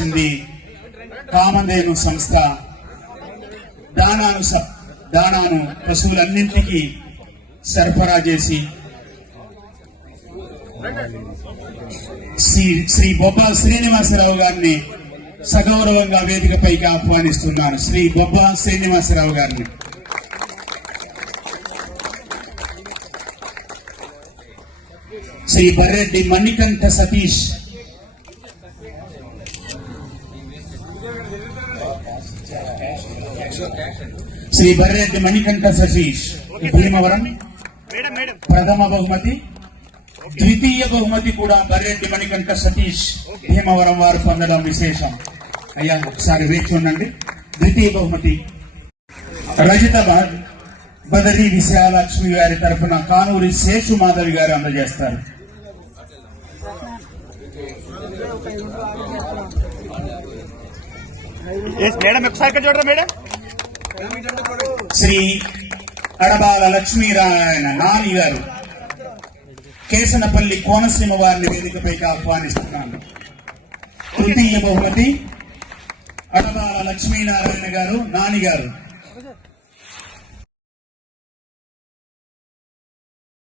ఉంది కామధేను సంస్థ. దానాను దానాను పశువులన్నింటికీ సరఫరా చేసి శ్రీ శ్రీ బొబ్బా శ్రీనివాసరావు గారిని సగౌరవంగా వేదికపైకి ఆహ్వానిస్తున్నాను. శ్రీ బొబ్బా శ్రీనివాసరావు గారిని. శ్రీ బర్రెడ్డి మణికంఠ సతీష్ శ్రీ బర్రెడ్డి మణికంఠ సతీష్ భీమవరం. ప్రథమ బహుమతి. ద్వితీయ బహుమతి కూడా బర్రెడ్డి మణికంఠ సతీష్ భీమవరం వారు పొందడం విశేషం. అయ్యా ఒకసారి వేచి ఉండండి ద్వితీయ బహుమతి. రజిత బదరి విశాలక్ష్మి గారి తరఫున కానూరి శేషు మాధవి గారు అందజేస్తారు. మేడం ఒకసారి ఇక్కడ చూడరా మేడం శ్రీ అడబాల లక్ష్మీనారాయణ నాని గారు కేసనపల్లి కోనసీమ వారిని వేదికపైకి ఆహ్వానిస్తున్నాను తృతీయ బహుమతి అడబాల లక్ష్మీనారాయణ గారు నాని గారు